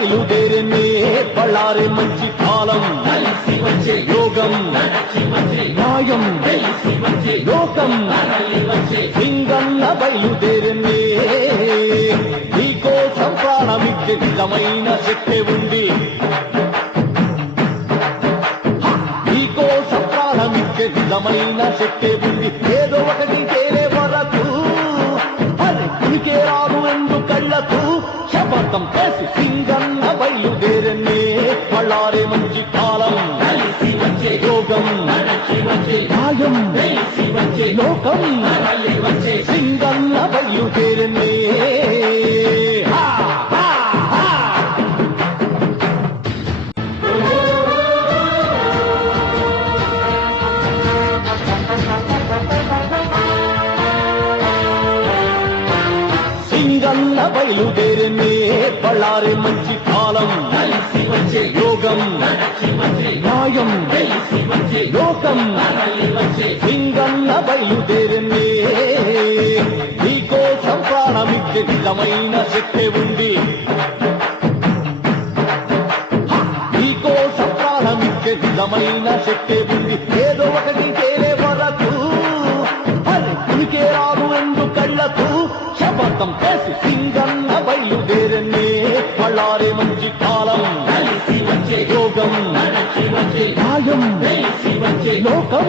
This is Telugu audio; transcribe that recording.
బయలుదేరినే బళ్ళారి మంచి కాలం యోగం న్యాయం లోకం సింగన్న బయలుదేరినే నీకోసం ప్రాణమిచ్చే నిజమైన శక్తి ఉంది నీకోసం ప్రాణమిచ్చే నిజమైన శక్తి ఉంది ఏదో ఒకటి చేరే వరకు ఉనికే రాదు ఎందు కళ్ళకు శపథం చేసి సింగన్న బయలుదేరనే బళ్ళారి మంచి కాలం యోగం న్యాయం లోకం సింగన్న బయలుదేరనే సింగన్న బయలుదేరినే బళ్ళారి మంచి కాలం యోగం న్యాయం లోకం సింగన్న బయలుదేరినే నీకోసం ప్రాణమిచ్చే నిజమైన శక్తి ఉంది నీకోసం ప్రాణమిచ్చే నిజమైన శక్తి ఉంది ఏదో ఒకటి చేరే వరకు ఉనికే రాదు ఎందు కళ్ళకు శపథం చేసి సింగన్న బయలుదేరనే బళ్ళారి మంచి కాలం యోగం న్యాయం లోకం